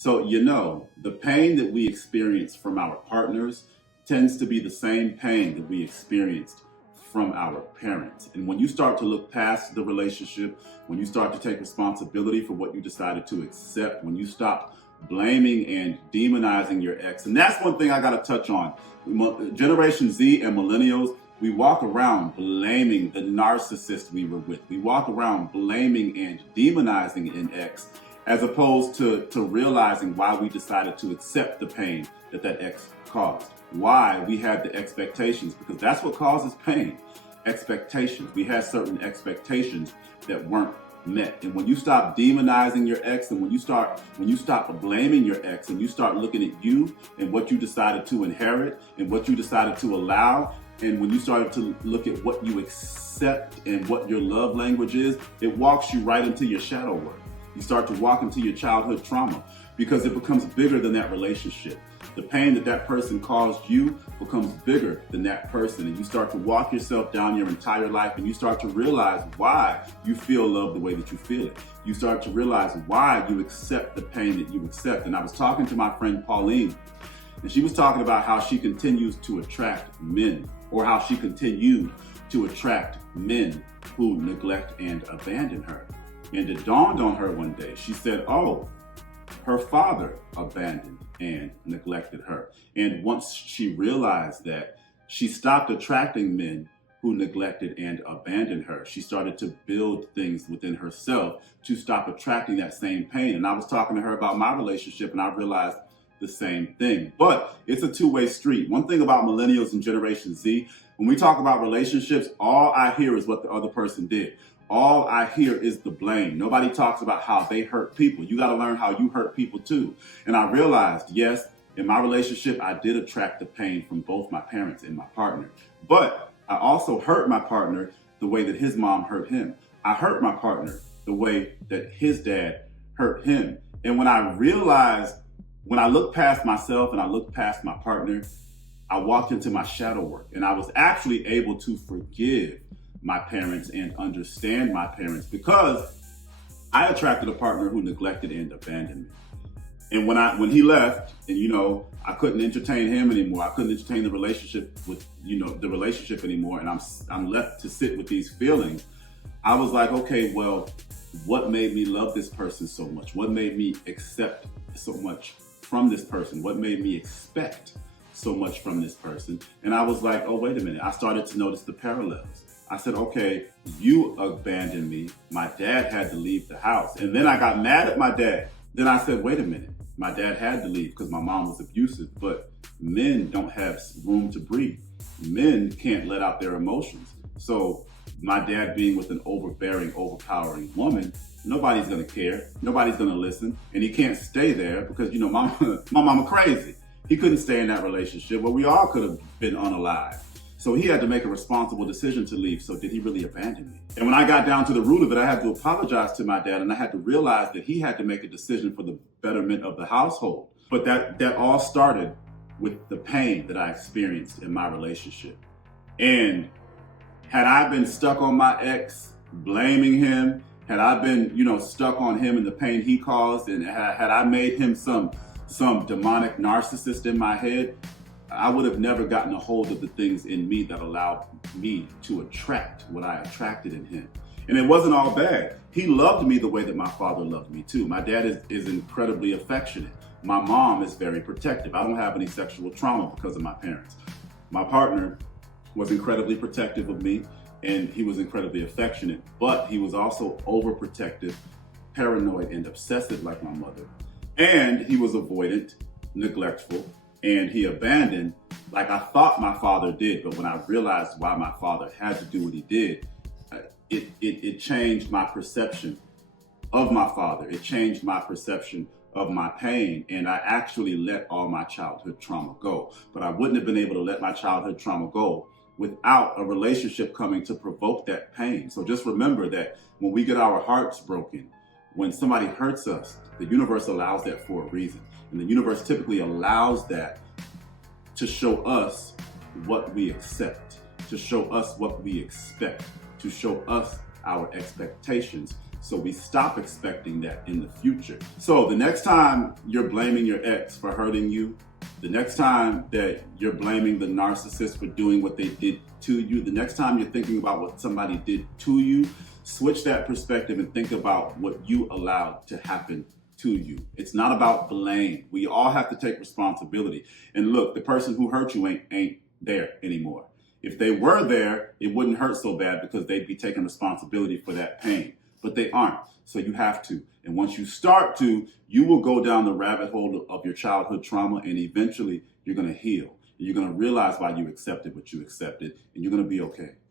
So, the pain that we experience from our partners tends to be the same pain that we experienced from our parents. And when you start to look past the relationship, when you start to take responsibility for what you decided to accept, when you stop blaming and demonizing your ex, and that's one thing I got to touch on. Generation Z and millennials, we walk around blaming the narcissist we were with. We walk around blaming and demonizing an ex as opposed to realizing why we decided to accept the pain that ex caused. Why we had the expectations, because that's what causes pain. Expectations. We had certain expectations that weren't met. And when you stop demonizing your ex, and when you stop blaming your ex, and you start looking at you and what you decided to inherit and what you decided to allow, and when you started to look at what you accept and what your love language is, it walks you right into your shadow work. You start to walk into your childhood trauma because it becomes bigger than that relationship. The pain that person caused you becomes bigger than that person, and you start to walk yourself down your entire life, and you start to realize why you feel love the way that you feel it. You start to realize why you accept the pain that you accept. And I was talking to my friend Pauline, and she was talking about how she continues to attract men, or how she continued to attract men who neglect and abandon her. And it dawned on her one day. She said, oh, her father abandoned and neglected her. And once she realized that, she stopped attracting men who neglected and abandoned her. She started to build things within herself to stop attracting that same pain. And I was talking to her about my relationship, and I realized the same thing. But it's a two-way street. One thing about millennials and Generation Z, when we talk about relationships, all I hear is what the other person did. All I hear is the blame. Nobody talks about how they hurt people. You got to learn how you hurt people too. And I realized, yes, in my relationship, I did attract the pain from both my parents and my partner. But I also hurt my partner the way that his mom hurt him. I hurt my partner the way that his dad hurt him. And when I looked past myself and I looked past my partner, I walked into my shadow work, and I was actually able to forgive my parents and understand my parents, because I attracted a partner who neglected and abandoned me. And when he left, and I couldn't entertain him anymore, I couldn't entertain the relationship anymore, and I'm left to sit with these feelings. I was like, okay, well, what made me love this person so much? What made me accept so much from this person? What made me expect so much from this person? And I was like, oh, wait a minute. I started to notice the parallels. I said, okay, you abandoned me. My dad had to leave the house. And then I got mad at my dad. Then I said, wait a minute. My dad had to leave because my mom was abusive, but men don't have room to breathe. Men can't let out their emotions. So my dad being with an overbearing, overpowering woman, nobody's gonna care. Nobody's gonna listen. And he can't stay there because, my mama crazy. He couldn't stay in that relationship, but we all could have been unalived. So he had to make a responsible decision to leave. So did he really abandon me? And when I got down to the root of it, I had to apologize to my dad, and I had to realize that he had to make a decision for the betterment of the household. But that all started with the pain that I experienced in my relationship. And had I been stuck on my ex, blaming him, had I been, stuck on him and the pain he caused, and had I made him some demonic narcissist in my head, I would have never gotten a hold of the things in me that allowed me to attract what I attracted in him. And it wasn't all bad. He loved me the way that my father loved me too. My dad is incredibly affectionate. My mom is very protective. I don't have any sexual trauma because of my parents. My partner was incredibly protective of me, and he was incredibly affectionate, but he was also overprotective, paranoid, and obsessive like my mother. And he was avoidant, neglectful, and he abandoned like I thought my father did. But when I realized why my father had to do what he did, it changed my perception of my father. It changed my perception of my pain, and I actually let all my childhood trauma go. But I wouldn't have been able to let my childhood trauma go without a relationship coming to provoke that pain. So just remember that when we get our hearts broken, when somebody hurts us, the universe allows that for a reason. And the universe typically allows that to show us what we accept, to show us what we expect, to show us our expectations, So we stop expecting that in the future. So the next time you're blaming your ex for hurting you, the next time that you're blaming the narcissist for doing what they did to you, the next time you're thinking about what somebody did to you, switch that perspective and think about what you allowed to happen to you. It's not about blame. We all have to take responsibility. And look, the person who hurt you ain't there anymore. If they were there, it wouldn't hurt so bad because they'd be taking responsibility for that pain. But they aren't. So you have to. And once you start to, you will go down the rabbit hole of your childhood trauma, and eventually you're going to heal. You're going to realize why you accepted what you accepted, and you're going to be okay.